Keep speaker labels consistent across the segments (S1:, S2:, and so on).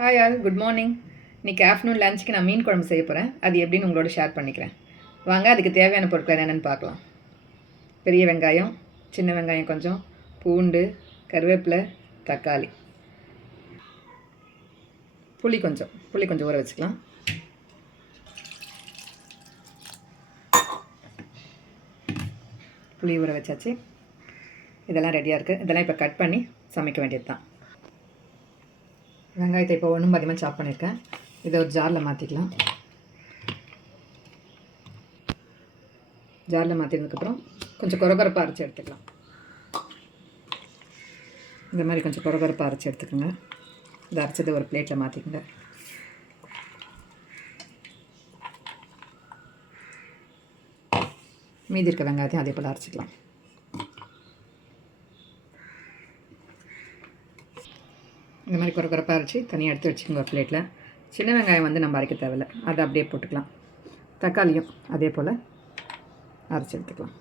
S1: Hi all good morning இன்றைக்கி afternoon லஞ்சுக்கு நான் மீன் குழம்பு செய்ய போகிறேன் அது எப்படின்னு உங்களோட ஷேர் பண்ணிக்கிறேன். வாங்க அதுக்கு தேவையான பொருட்கள் என்னென்னு பார்க்கலாம். பெரிய வெங்காயம் சின்ன வெங்காயம் கொஞ்சம் பூண்டு கருவேப்பிலை தக்காளி. புளி கொஞ்சம் புளி கொஞ்சம் ஊற வச்சுக்கலாம். புளி ஊற வச்சாச்சு. இதெல்லாம் ரெடியாக இருக்குது இதெல்லாம் இப்போ கட் பண்ணி சமைக்க வேண்டியது தான் வெங்காயத்தை இப்போ ஒன்றும் அதிகமாக சாப் பண்ணியிருக்கேன். இதை ஒரு ஜாரில் மாற்றிக்கலாம் ஜாரில் மாற்றினதுக்கப்புறம் கொஞ்சம் குறகுறப்பாக அரைச்சி எடுத்துக்கலாம். இந்த மாதிரி கொஞ்சம் குறகுறப்பாக அரைச்சி எடுத்துக்கோங்க. இதை அரைச்சதை ஒரு பிளேட்டில் மாற்றிக்கோங்க மீதி இருக்க வெங்காயத்தையும் அதே போல் அரைச்சிக்கலாம். இந்த மாதிரி குறை குறைப்பாக அரைச்சி தனியாக எடுத்து வச்சுக்கோங்க ஒரு பிளேட்டில் சின்ன வெங்காயம் வந்து நம்ம அரைக்க தேவையில்ல. அதை அப்படியே போட்டுக்கலாம். தக்காளியும் அதே போல் அரைச்சி எடுத்துக்கலாம்.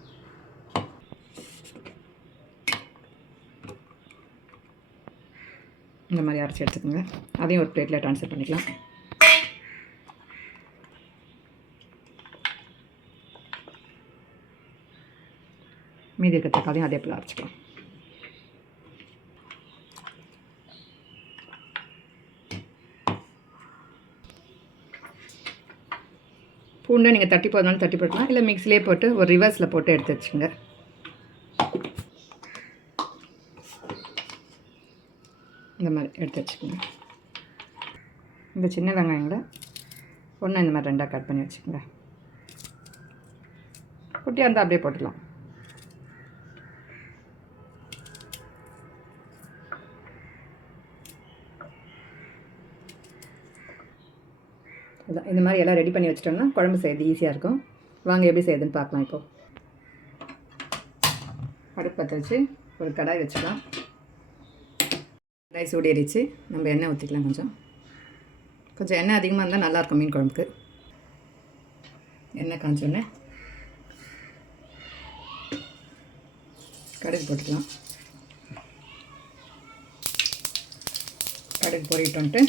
S1: இந்த மாதிரி அரைச்சி எடுத்துக்கோங்க. அதையும் ஒரு பிளேட்டில் ட்ரான்ஸ்ஃபர் பண்ணிக்கலாம். மீதி இருக்க தக்காளியும் அதே போல் அரைச்சிக்கலாம். பூண்டை நீங்கள் தட்டி போதுனாலும் தட்டி போட்டுக்கலாம். இல்லை மிக்ஸிலே போட்டு ஒரு ரிவர்ஸில் போட்டு எடுத்து வச்சுங்க இந்த மாதிரி எடுத்து வச்சுக்கோங்க. இந்த சின்ன வெங்காயங்களை ஒன்று இந்த மாதிரி ரெண்டாக கட் பண்ணி வச்சுக்கோங்க. குட்டியாக இருந்தால் அப்படியே போட்டுடலாம் இந்த மாதிரி எல்லாம் ரெடி பண்ணி வச்சிட்டோம்னா குழம்பு செய்யறது ஈஸியாக இருக்கும். வாங்க எப்படி செய்யுதுன்னு பார்க்கலாம் இப்போது அடுப்பு பற்ற வச்சு ஒரு கடாய் வச்சுக்கலாம். கடாய் சூடேறிச்சு. நம்ம எண்ணெய் ஊற்றிக்கலாம் கொஞ்சம். கொஞ்சம் எண்ணெய் அதிகமாக இருந்தால் நல்லாயிருக்கும் மீன் குழம்புக்கு. எண்ணெய் காஞ்சோடனே கடுகு போட்டுக்கலாம். கடுகு வந்துட்டு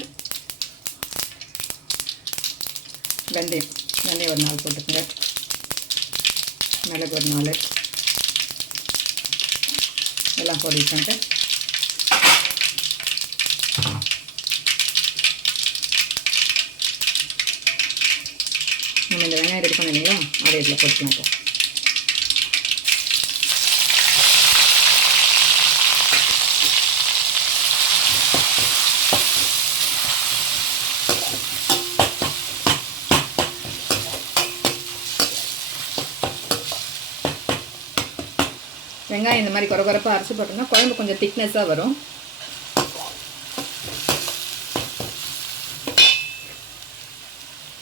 S1: வெந்தயம். வெந்தயம் ஒரு நாள் போட்டுக்கோங்க. மிளகு ஒரு நாலு. எல்லாம் போட்டுக்கிட்டு நம்ம இந்த வெங்காயம் ரெடி பண்ண அதை இதில் போட்டுக்கலாம் வெங்காயம் இந்த மாதிரி குறை குறைப்பாக அரைச்சி போட்டோம்னா குழம்பு கொஞ்சம் திக்னஸாக வரும்.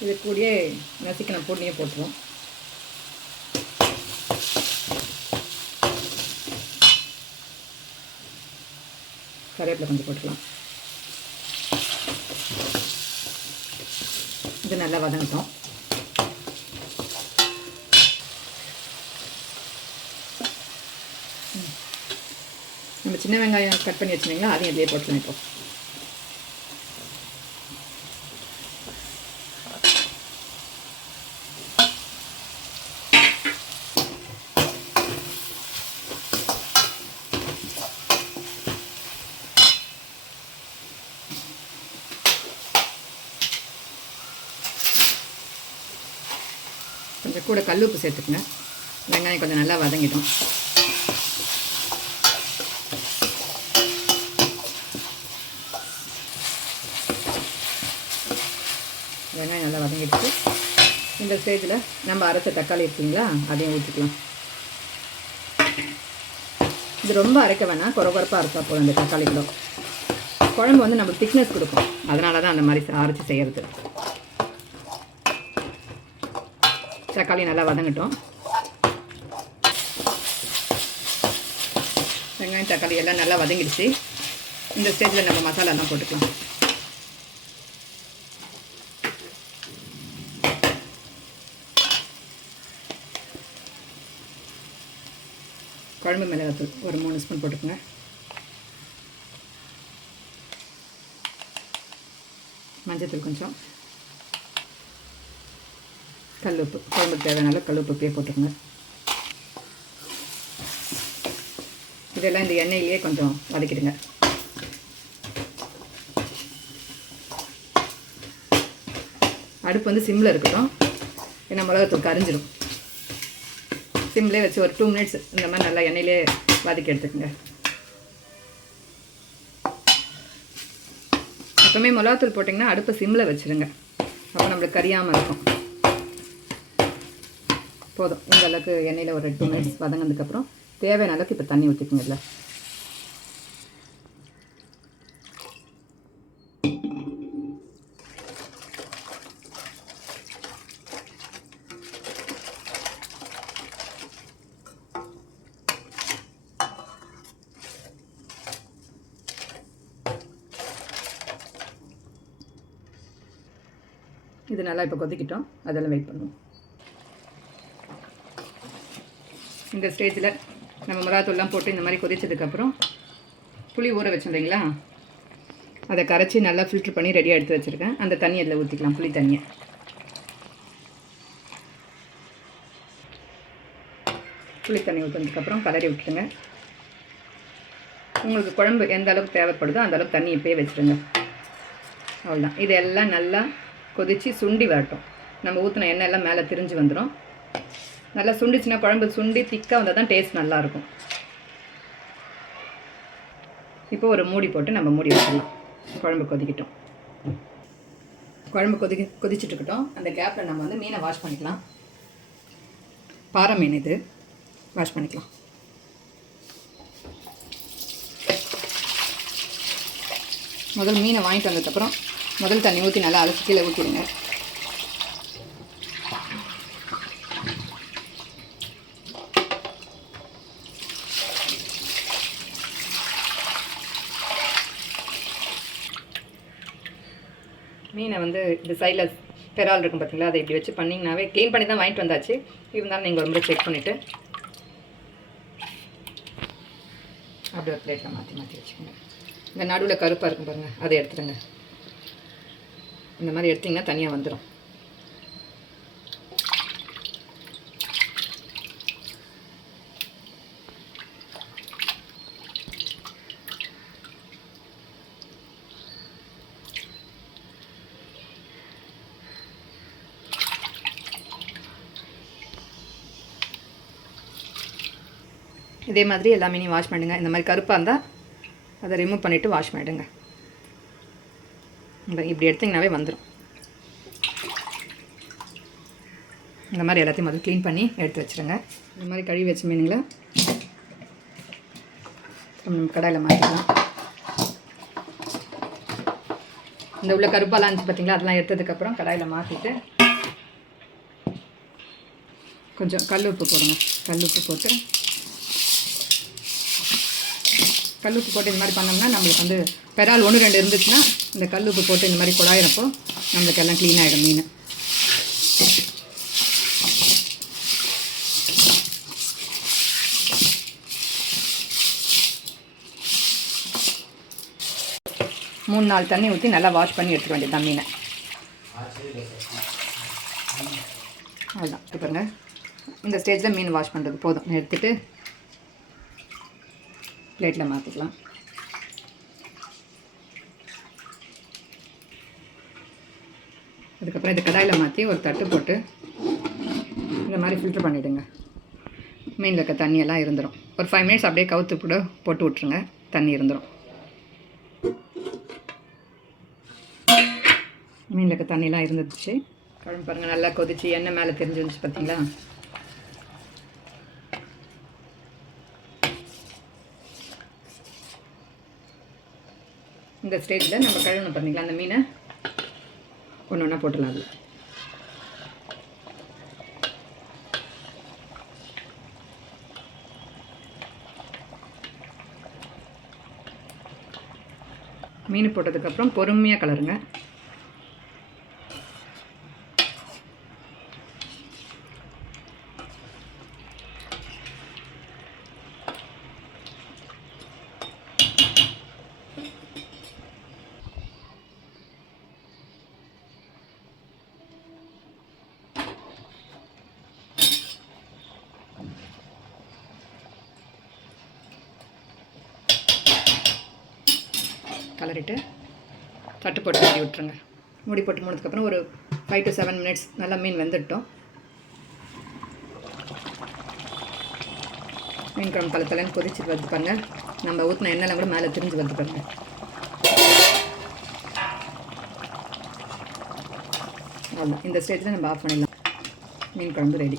S1: இது கூடயே நசிக்கணும் பூண்டையும் போட்டுருவோம். கருவேப்பிலை கொஞ்சம் போட்டுக்கலாம். இது நல்லா வதங்கட்டும். சின்ன வெங்காயம் கட் பண்ணி வச்சுருந்தீங்களா? அதையும் இதிலே போட்டுருங்க இப்போ கொஞ்சம் கூட கல் உப்பு சேர்த்துக்குங்க. வெங்காயம் கொஞ்சம் நல்லா வதங்கிடும் வெங்காயம் நல்லா வதங்கிடுச்சு இந்த ஸ்டேஜில் நம்ம அரைச்ச தக்காளி இருக்குங்களா அதையும் ஊற்றிக்கலாம் இது ரொம்ப அரைக்க வேணாம் குறகுறப்பாக அரைச்சா போதும் அந்த தக்காளி கிலோ குழம்பு வந்து நம்ம திக்னஸ் கொடுக்கும். அதனால தான் அந்த மாதிரி அரைச்சி செய்கிறது தக்காளி நல்லா வதங்கட்டும். வெங்காயம் தக்காளி எல்லாம் நல்லா வதங்கிடுச்சு. இந்த ஸ்டேஜில் நம்ம மசாலாலாம் போட்டுக்கலாம். குழம்பு மிளகாத்தூள் ஒரு மூணு ஸ்பூன் போட்டுக்கோங்க. மஞ்சத்தூள் கொஞ்சம். கல் உப்பு குழம்புக்கு தேவையான கல்லுப்பு கல் உப்பு போட்டுருங்க இதெல்லாம் இந்த எண்ணெயிலேயே கொஞ்சம் வதக்கிடுங்க. அடுப்பு வந்து சிம்மில் இருக்கட்டும். ஏன்னா மிளகாத்தூள் கரைஞ்சிடும் சிம்லேயே வச்சு ஒரு டூ மினிட்ஸ் இந்த மாதிரி நல்லா எண்ணெயிலே வதக்கி எடுத்துக்கோங்க. எப்பவுமே மிளகாத்தூள் போட்டிங்கன்னா அடுப்பை சிம்மில் வச்சுருங்க. அப்போ நம்மளுக்கு கரியாமல் இருக்கும். போதும். இந்த அளவுக்கு எண்ணெயில் ஒரு டூ மினிட்ஸ் வதங்கினதுக்கப்புறம் தேவையான அளவுக்கு இப்போ தண்ணி ஊற்றிக்கோங்கல்ல இது நல்லா இப்போ கொதிக்கிட்டோம். அதெல்லாம் வெயிட் பண்ணுவோம். இந்த ஸ்டேஜில் நம்ம மிளகாத்தூள்லாம் போட்டு இந்த மாதிரி கொதித்ததுக்கப்புறம் புளி ஊற வச்சோம் இல்லைங்களா? அதை கரைச்சி நல்லா ஃபில்ட்ரு பண்ணி ரெடியாக எடுத்து வச்சுருக்கேன். அந்த தண்ணியை அதில் ஊற்றிக்கலாம் புளி தண்ணியை. புளி தண்ணி ஊற்றினதுக்கப்புறம் கலரி விட்டுருங்க உங்களுக்கு குழம்பு எந்த அளவுக்கு தேவைப்படுதோ அந்த அளவுக்கு தண்ணி இப்போயே வச்சுருங்க. அவ்வளோதான் இதெல்லாம் நல்லா கொதித்து சுண்டி வரட்டும். நம்ம ஊற்றின எண்ணெய் எல்லாம் மேலே திரிஞ்சு வந்துடும் நல்லா சுண்டிச்சுன்னா குழம்பு சுண்டி திக்காக வந்தால் தான் டேஸ்ட் நல்லாயிருக்கும். இப்போ ஒரு மூடி போட்டு நம்ம மூடி வச்சிடலாம். குழம்பு கொதிக்கட்டும். குழம்பு கொதிக்க கொதிச்சுட்டு இருக்கட்டும். அந்த கேப்பில் நம்ம வந்து மீனை வாஷ் பண்ணிக்கலாம். பாறை மீன் இது. வாஷ் பண்ணிக்கலாம். முதல் மீனை வாங்கிட்டு வந்ததுக்கப்புறம் முதல் தண்ணி ஊற்றி நல்லா அலசி கீழே ஊற்றிடுங்க மீனை வந்து இந்த சைடில் பெறால் இருக்கும் பார்த்தீங்களா அதை இப்படி வச்சு பண்ணிங்கனாவே க்ளீன் பண்ணி தான் வாங்கிட்டு வந்தாச்சு. இருந்தாலும் நீங்கள் ஒரு முறை செக் பண்ணிவிட்டு அப்படியே ஒரு பிளேட்டில் மாற்றி மாற்றி வச்சுக்கோங்க. இந்த நடுவில் கருப்பாக இருக்கும் பாருங்கள் அதை எடுத்துடுங்க. இந்த மாதிரி எடுத்திங்கன்னா தனியாக வந்துடும் இதே மாதிரி எல்லாமே நீ வாஷ் பண்ணிடுங்க. இந்த மாதிரி கருப்பாக இருந்தால் அதை ரிமூவ் பண்ணிவிட்டு வாஷ் பண்ணிடுங்க. இப்படி எடுத்திங்கனாவே வந்துடும் இந்த மாதிரி எல்லாத்தையும் முதல்ல க்ளீன் பண்ணி எடுத்து வச்சுருங்க. இந்த மாதிரி கழுவி வச்ச மீனுங்களை நம்ம கடாயில் மாற்றிக்கலாம் இந்த உள்ள கருப்பாலாம் இருந்துச்சு பார்த்தீங்களா அதெல்லாம் எடுத்ததுக்கப்புறம் கடாயில் மாற்றிட்டு கொஞ்சம் கல் உப்பு போடுங்க. கல் உப்பு போட்டு கல்லுப்பு உப்பு போட்டு இந்த மாதிரி பண்ணோம்னா நம்மளுக்கு வந்து பெறால் ஒன்று ரெண்டு இருந்துச்சுன்னா இந்த கல் உப்பு போட்டு இந்த மாதிரி குழாயிறப்போ நம்மளுக்கு எல்லாம் க்ளீன் ஆகிடும் மீன். மூணு நாள் தண்ணி ஊற்றி நல்லா வாஷ் பண்ணி எடுத்துக்க வேண்டியது மீனை. அவ்வளோதான் இப்போ பாருங்க. இந்த ஸ்டேஜில் மீன் வாஷ் பண்ணுறது போதும். எடுத்துகிட்டு பிளேட்டில் மாற்றிக்கலாம் அதுக்கப்புறம் இது கடாயில் மாற்றி ஒரு தட்டு போட்டு இந்த மாதிரி ஃபில்ட்ரு பண்ணிவிடுங்க மீனில் இருக்க தண்ணியெல்லாம் இருந்துடும் ஒரு ஃபைவ் மினிட்ஸ் அப்படியே கவுத்து கூட போட்டு விட்ருங்க தண்ணி இருந்துடும் மீனில் இருக்க தண்ணியெலாம் இருந்துச்சு. குழம்பு பாருங்கள் நல்லா கொதிச்சு எண்ணெய் மேலே தெரிஞ்சு வந்துச்சு பார்த்தீங்களா இந்த ஸ்டேஜில் நம்ம கழுவணும் பண்ணிக்கலாம் அந்த மீனை? ஒன்று ஒன்றா போட்டுடலாம் அதில். மீன் போட்டதுக்கப்புறம் பொறுமையாக கலருங்க. கலரிட்டு தட்டு போட்டு மூடி விட்டுருங்க. மூடி போட்டு மூணதுக்கப்புறம் ஒரு ஃபைவ் டு செவன் மினிட்ஸ் நல்லா மீன் வெந்துட்டோம். மீன் குழம்பு தலை தலைன்னு கொதிச்சு வந்து நம்ம ஊற்றின எண்ணெய்லாம் கூட மேலே திரிஞ்சு வந்து பாருங்கள் அவ்வளோ இந்த ஸ்டேஜில் நம்ம ஆஃப் பண்ணிடலாம். மீன் குழம்பு ரெடி